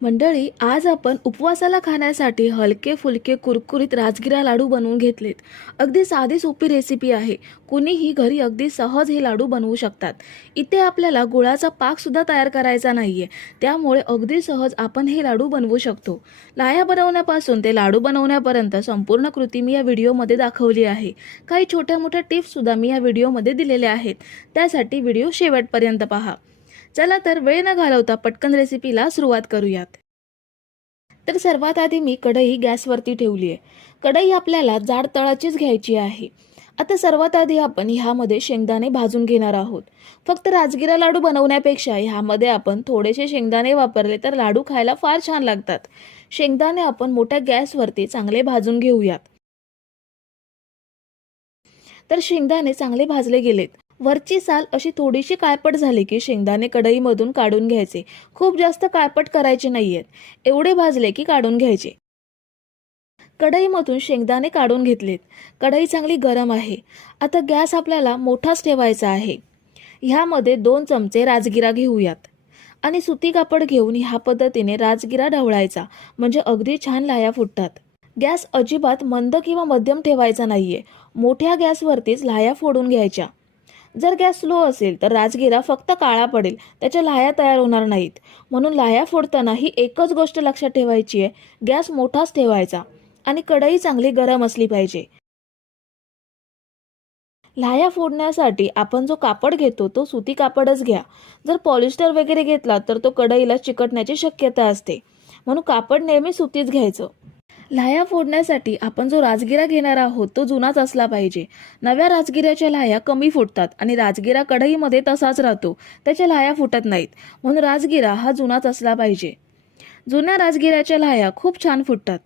मंडळी, आज आपण उपवासाला खाण्यासाठी हलके फुलके कुरकुरीत राजगिरा लाडू बनवून घेतलेत. अगदी साधी सोपी रेसिपी आहे. कुणीही घरी अगदी सहज हे लाडू बनवू शकतात. इथे आपल्याला गुळाचा पाक सुद्धा तयार करायचा नाहीये, त्यामुळे अगदी सहज आपण हे लाडू बनवू शकतो. लाह्या बनवण्यापासून ते लाडू बनवण्यापर्यंत संपूर्ण कृती मी या व्हिडिओमध्ये दाखवली आहे. काही छोट्या मोठ्या टिप्स सुद्धा मी या व्हिडिओमध्ये दिलेल्या आहेत, त्यासाठी व्हिडिओ शेवटपर्यंत पहा. चला तर वेळ न घालवता पटकन रेसिपीला सुरुवात करूयात. तर सर्वात आधी मी कढई गॅसवरती ठेवली आहे. कढई आपल्याला जाड तळाचीच घ्यायची आहे. आता सर्वात आधी आपण ह्यामध्ये शेंगदाणे भाजून घेणार आहोत. फक्त राजगिरा लाडू बनवण्यापेक्षा ह्यामध्ये आपण थोडेसे शेंगदाणे वापरले तर लाडू खायला फार छान लागतात. शेंगदाणे आपण मोठ्या गॅसवरती चांगले भाजून घेऊयात. तर शेंगदाणे चांगले भाजले गेलेत. वरची साल अशी थोडीशी काळपट झाली की शेंगदाणे कढईमधून काढून घ्यायचे. खूप जास्त काळपट करायचे नाहीयेत. एवढे भाजले की काढून घ्यायचे. कढईमधून शेंगदाणे काढून घेतलेत. कढई चांगली गरम आहे. आता गॅस आपल्याला मोठाच ठेवायचा आहे. ह्यामध्ये 2 चमचे राजगिरा घेऊयात आणि सुती कापड घेऊन ह्या पद्धतीने राजगिरा ढवळायचा, म्हणजे अगदी छान लाह्या फुटतात. गॅस अजिबात मंद किंवा मध्यम ठेवायचा नाहीये. मोठ्या गॅसवरतीच लाह्या फोडून घ्यायच्या. जर गॅस स्लो असेल तर राजगिरा फक्त काळा पडेल, त्याच्या लाह्या तयार होणार नाहीत. म्हणून लाह्या फोडताना ही एकच गोष्ट लक्षात ठेवायची आहे, गॅस मोठाच ठेवायचा आणि कढई चांगली गरम असली पाहिजे. लाह्या फोडण्यासाठी आपण जो कापड घेतो तो सुती कापडच घ्या. जर पॉलिस्टर वगैरे घेतला तर तो कढईला चिकटण्याची शक्यता असते, म्हणून कापड नेहमी सुतीच घ्यायचं. लाह्या फोडण्यासाठी आपण जो राजगिरा घेणार आहोत तो जुनाच असला पाहिजे. नव्या राजगिऱ्याच्या लाह्या कमी फुटतात आणि राजगिरा कढईमध्ये तसाच राहतो, त्याच्या लाह्या फुटत नाहीत. म्हणून राजगिरा हा जुनाच असला पाहिजे. जुन्या राजगिऱ्याच्या लाह्या खूप छान फुटतात.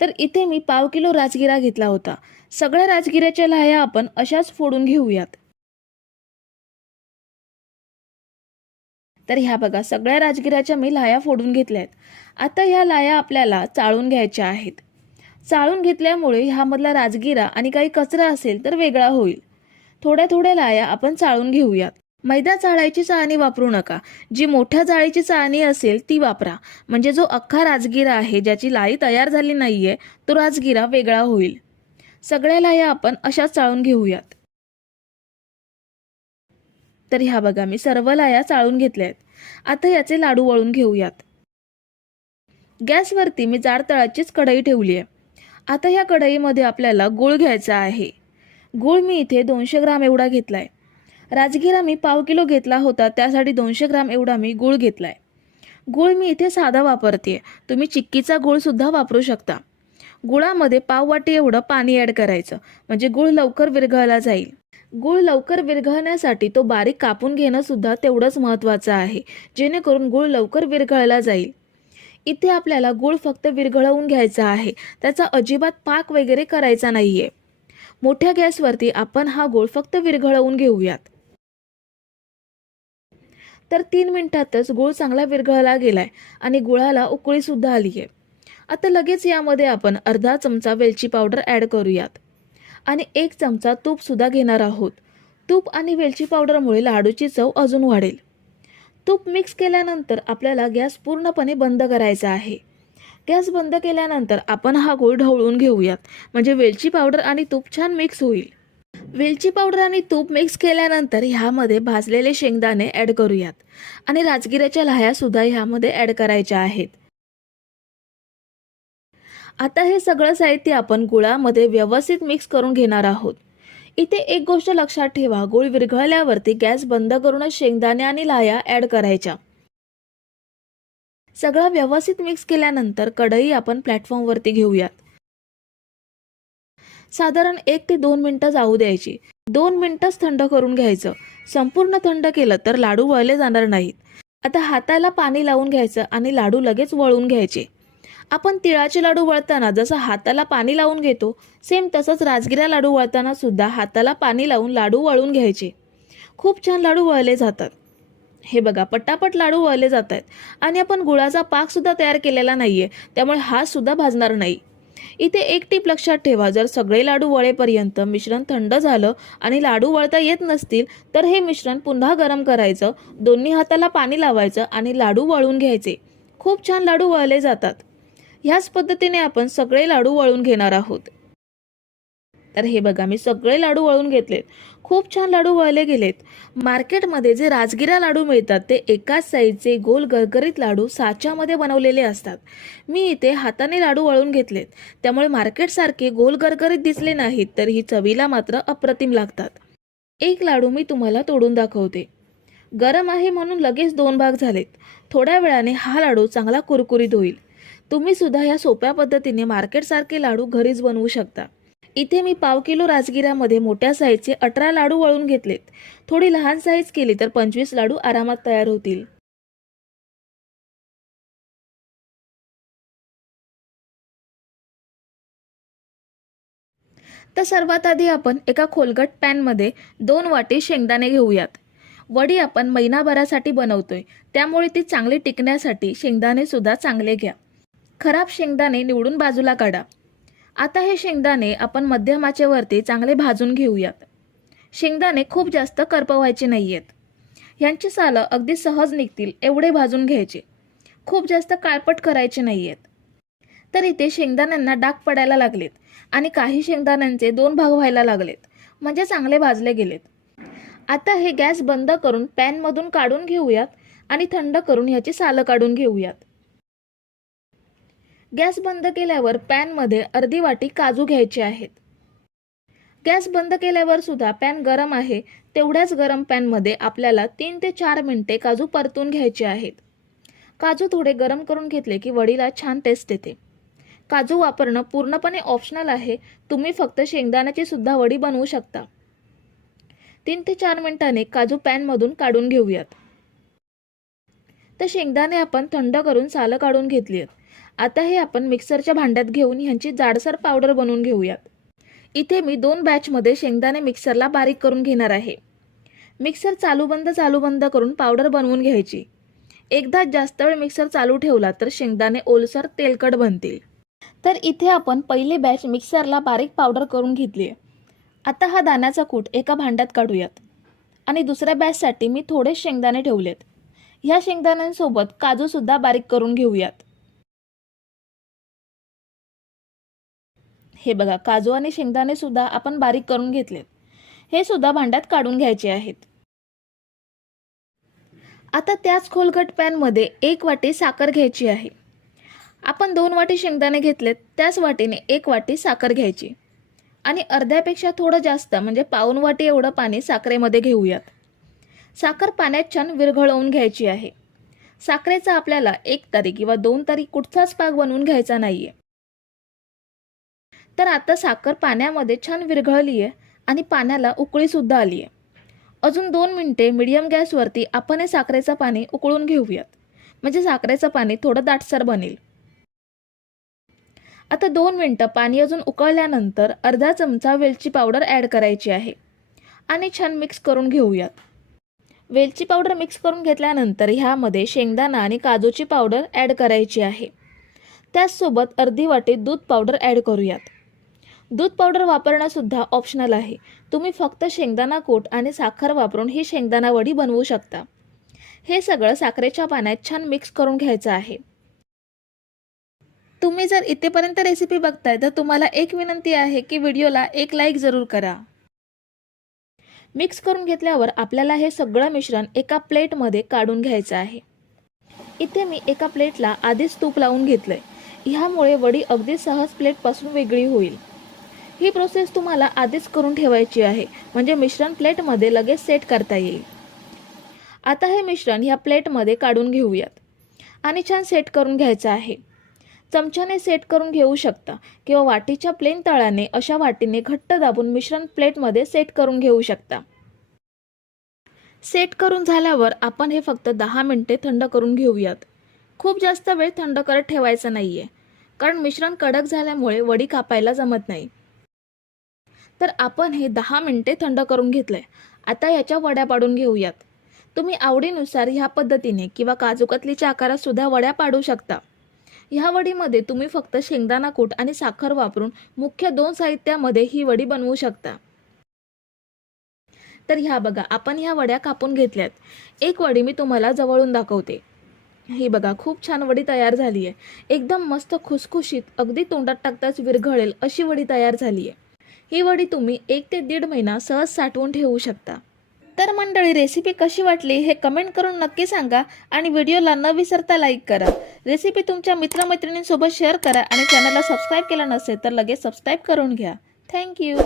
तर इथे मी 1/2 किलो राजगिरा घेतला होता. सगळ्या राजगिऱ्याच्या लाह्या आपण अशाच फोडून घेऊयात. तर ह्या बघा, सगळ्या राजगिऱ्याच्या मी लाह्या फोडून घेतल्यात. आता ह्या लाह्या आपल्याला चाळून घ्यायच्या आहेत. चाळून घेतल्यामुळे ह्यामधला राजगिरा आणि काही कचरा असेल तर वेगळा होईल. थोड्या थोड्या लाह्या आपण चाळून घेऊयात. मैदा चाळायची चाळणी वापरू नका. जी मोठ्या जाळीची चाळणी असेल ती वापरा, म्हणजे जो अख्खा राजगिरा आहे, ज्याची लाही तयार झाली नाहीये, तो राजगिरा वेगळा होईल. सगळ्या लाह्या आपण अशाच चाळून घेऊयात. तर ह्या बघा, मी सर्व लाह्या चाळून घेतल्यात. आता याचे लाडू वळून घेऊयात. गॅसवरती मी जाड तळाचीच कढई ठेवली आहे. आता ह्या कढईमध्ये आपल्याला गूळ घ्यायचा आहे. गूळ मी इथे 200 ग्राम एवढा घेतलाय. राजगिरा मी 1/2 किलो घेतला होता, त्यासाठी 200 ग्राम एवढा मी गूळ घेतलाय. गूळ मी इथे साधा वापरते. तुम्ही चिक्कीचा गूळ सुद्धा वापरू शकता. गुळामध्ये 1/2 वाटी एवढं पाणी ॲड करायचं, म्हणजे गूळ लवकर विरघळला जाईल. गूळ लवकर विरघळण्यासाठी तो बारीक कापून घेणं सुद्धा तेवढंच महत्त्वाचं आहे, जेणेकरून गूळ लवकर विरघळला जाईल. इथे आपल्याला गूळ फक्त विरघळवून घ्यायचा आहे, त्याचा अजिबात पाक वगैरे करायचा नाहीये. मोठ्या गॅसवरती आपण हा गूळ फक्त विरघळवून घेऊयात. तर 3 मिनिटातच गूळ चांगला विरघळला गेलाय आणि गुळाला उकळी सुद्धा आली आहे. आता लगेच यामध्ये आपण अर्धा चमचा वेलची पावडर ॲड करूयात आणि 1 चमचा तूप सुद्धा घेणार आहोत. तूप आणि वेलची पावडरमुळे लाडूची चव अजून वाढेल. तूप मिक्स केल्यानंतर आपल्याला गॅस पूर्णपणे बंद करायचा आहे. गॅस बंद केल्यानंतर आपण हा गूळ ढवळून घेऊयात, म्हणजे वेलची पावडर आणि तूप छान मिक्स होईल. वेलची पावडर आणि तूप मिक्स केल्यानंतर ह्यामध्ये भाजलेले शेंगदाणे ॲड करूयात आणि राजगिऱ्याच्या लाह्या सुद्धा ह्यामध्ये ॲड करायच्या आहेत. आता हे सगळं साहित्य आपण गुळामध्ये व्यवस्थित मिक्स करून घेणार आहोत. इथे एक गोष्ट लक्षात ठेवा, गूळ विरघळल्यावरती गॅस बंद करूनच शेंगदाणे आणि लाह्या ॲड करायच्या. सगळं व्यवस्थित मिक्स केल्यानंतर कढई आपण प्लॅटफॉर्मवरती घेऊयात. साधारण 1 ते 2 मिनिटं जाऊ द्यायची. 2 मिनिटंच थंड करून घ्यायचं. संपूर्ण थंड केलं तर लाडू वळले जाणार नाहीत. आता हाताला पाणी लावून घ्यायचं आणि लाडू लगेच वळून घ्यायचे. आपण तिळाचे लाडू वळताना जसं हाताला पाणी लावून घेतो, सेम तसंच राजगिरा लाडू वळताना सुद्धा हाताला पाणी लावून लाडू वळून घ्यायचे. खूप छान लाडू वळले जातात. हे बघा, पटापट लाडू वळले जात आहेत आणि आपण गुळाचा पाक सुद्धा तयार केलेला नाहीये, त्यामुळे हात सुद्धा भाजणार नाही. इथे एक टीप लक्षात ठेवा, जर सगळे लाडू वळेपर्यंत मिश्रण थंड झालं आणि लाडू वळता येत नसतील तर हे मिश्रण पुन्हा गरम करायचं, दोन्ही हाताला पाणी लावायचं आणि लाडू वळून घ्यायचे. खूप छान लाडू वळले जातात. ह्याच पद्धतीने आपण सगळे लाडू वळून घेणार आहोत. तर हे बघा, मी सगळे लाडू वळून घेतलेत. खूप छान लाडू वळले गेलेत. मार्केटमध्ये जे राजगिरा लाडू मिळतात ते एकाच साईजचे गोल गरगरीत लाडू साच्यामध्ये बनवलेले असतात. मी इथे हाताने लाडू वळून घेतलेत, त्यामुळे मार्केटसारखे गोल गरगरीत दिसले नाहीत, तर ही चवीला मात्र अप्रतिम लागतात. एक लाडू मी तुम्हाला तोडून दाखवते. गरम आहे म्हणून लगेच 2 भाग झालेत. थोड्या वेळाने हा लाडू चांगला कुरकुरीत होईल. तुम्ही सुद्धा या सोप्या पद्धतीने मार्केटसारखे लाडू घरीच बनवू शकता. इथे मी 1/2 किलो राजगिऱ्यामध्ये मोठ्या साईजचे 18 लाडू वळून घेतलेत. थोडी लहान साईज केली तर 25 लाडू आरामात तयार होतील. तर सर्वात आधी आपण एका खोलगट पॅनमध्ये 2 वाटी शेंगदाणे घेऊयात. वडी आपण महिनाभरासाठी बनवतोय, त्यामुळे ती चांगली टिकण्यासाठी शेंगदाणे सुद्धा चांगले घ्या. खराब शेंगदाणे निवडून बाजूला काढा. आता हे शेंगदाणे आपण मध्यम आचेवरती चांगले भाजून घेऊयात. शेंगदाणे खूप जास्त करपवायचे नाहीयेत. यांची सालं अगदी सहज निघतील एवढे भाजून घ्यायचे. खूप जास्त काळपट करायचे नाहीयेत. तर इथे शेंगदाण्यांना डाग पडायला लागलेत आणि काही शेंगदाण्यांचे 2 भाग व्हायला लागलेत, म्हणजे चांगले भाजले गेलेत. आता हे गॅस बंद करून पॅनमधून काढून घेऊयात आणि थंड करून ह्याची सालं काढून घेऊयात. गॅस बंद केल्यावर पॅनमध्ये अर्धी वाटी काजू घ्यायचे आहेत. गॅस बंद केल्यावर सुद्धा पॅन गरम आहे, तेवढ्याच गरम पॅनमध्ये आपल्याला 3 ते 4 मिनिटे काजू परतून घ्यायचे आहेत. काजू थोडे गरम करून घेतले की वडीला छान टेस्ट येते. काजू वापरणं पूर्णपणे ऑप्शनल आहे. तुम्ही फक्त शेंगदाण्याची सुद्धा वडी बनवू शकता. 3 ते 4 मिनिटांनी काजू पॅनमधून काढून घेऊयात. तर शेंगदाणे आपण थंड करून सालं काढून घेतली आहेत. आता हे आपण मिक्सरच्या भांड्यात घेऊन ह्यांची जाडसर पावडर बनवून घेऊयात. इथे मी 2 बॅचमध्ये शेंगदाणे मिक्सरला बारीक करून घेणार आहे. मिक्सर चालू बंद करून पावडर बनवून घ्यायची. एकदा जास्त वेळ मिक्सर चालू ठेवला तर शेंगदाणे ओलसर तेलकट बनतील. तर इथे आपण पहिली बॅच मिक्सरला बारीक पावडर करून घेतली आहे. आता हा दाण्याचा कूट एका भांड्यात काढूयात आणि दुसऱ्या बॅचसाठी मी थोडे शेंगदाणे ठेवलेत. ह्या शेंगदाण्यांसोबत काजूसुद्धा बारीक करून घेऊयात. हे बघा, काजू आणि शेंगदाणे सुद्धा आपण बारीक करून घेतलेत. हे सुद्धा भांड्यात काढून घ्यायचे आहेत. आता त्याच खोलगट पॅनमध्ये 1 वाटी साखर घ्यायची आहे. आपण 2 वाटी शेंगदाणे घेतलेत, त्याच वाटीने 1 वाटी साखर घ्यायची आणि अर्ध्यापेक्षा थोडं जास्त म्हणजे पाऊण वाटी एवढं पाणी साखरेमध्ये घेऊयात. साखर पाण्यात छान विरघळवून घ्यायची आहे. साखरेचा आपल्याला 1 तारी किंवा 2 तारी कुठचाच पाक बनवून घ्यायचा नाहीये. तर आता साखर पाण्यामध्ये छान विरघळली आहे आणि पाण्याला उकळी सुद्धा आली आहे. अजून 2 मिनिटे मीडियम गॅसवरती आपण हे साखरेचं पाणी उकळून घेऊयात, म्हणजे साखरेचं पाणी थोडं दाटसर बनेल. आता 2 मिनिटं पाणी अजून उकळल्यानंतर अर्धा चमचा वेलची पावडर ॲड करायची आहे आणि छान मिक्स करून घेऊयात. वेलची पावडर मिक्स करून घेतल्यानंतर ह्यामध्ये शेंगदाणा आणि काजूची पावडर ॲड करायची आहे. त्याचसोबत अर्धी वाटी दूध पावडर ॲड करूयात. दूध पावडर वापरणंसुद्धा ऑप्शनल आहे. तुम्ही फक्त शेंगदाणा कूट आणि साखर वापरून ही शेंगदाणा वडी बनवू शकता. हे सगळं साखरेच्या पाण्यात छान मिक्स करून घ्यायचं आहे. तुम्ही जर इथेपर्यंत रेसिपी बघताय तर तुम्हाला एक विनंती आहे की व्हिडिओला एक लाईक जरूर करा. मिक्स करून घेतल्यावर आपल्याला हे सगळं मिश्रण एका प्लेटमध्ये काढून घ्यायचं आहे. इथे मी एका प्लेटला आधीच तूप लावून घेतलंय. ह्यामुळे वडी अगदी सहज प्लेटपासून वेगळी होईल. ही प्रोसेस तुम्हाला आधीच करून ठेवायची आहे, म्हणजे मिश्रण प्लेटमध्ये लगेच सेट करता येईल. आता हे मिश्रण ह्या प्लेटमध्ये काढून घेऊयात आणि छान सेट करून घ्यायचं आहे. चमच्याने सेट करून घेऊ शकता किंवा वाटीच्या प्लेन तळाने अशा वाटीने घट्ट दाबून मिश्रण प्लेटमध्ये सेट करून घेऊ शकता. सेट करून झाल्यावर आपण हे फक्त 10 मिनिटे थंड करून घेऊयात. खूप जास्त वेळ थंड करत ठेवायचं नाहीये, कारण मिश्रण कडक झाल्यामुळे वडी कापायला जमत नाही. तर आपण हे 10 मिनिटे थंड करून घेतलंय. आता याच्या वड्या पाडून घेऊयात. तुम्ही आवडीनुसार ह्या पद्धतीने किंवा काजू कतलीच्या आकारात सुद्धा वड्या पाडू शकता. ह्या वडीमध्ये तुम्ही फक्त शेंगदाणा कूट आणि साखर वापरून मुख्य 2 साहित्यामध्ये ही वडी बनवू शकता. तर ह्या बघा, आपण ह्या वड्या कापून घेतल्यात. एक वडी मी तुम्हाला जवळून दाखवते. हे बघा, खूप छान वडी तयार झाली आहे. एकदम मस्त खुसखुशीत, अगदी तोंडात टाकताच विरघळेल अशी वडी तयार झाली आहे. ही वडी तुम्ही 1 ते 1.5 महिना सहज साठवून ठेवू शकता. तर मंडळी, रेसिपी कशी वाटली हे कमेंट करून नक्की सांगा आणि व्हिडिओला न विसरता लाईक करा. रेसिपी तुमच्या मित्रमैत्रिणींसोबत शेअर करा आणि चॅनलला सबस्क्राईब केलं नसेल तर लगेच सबस्क्राईब करून घ्या. थँक्यू.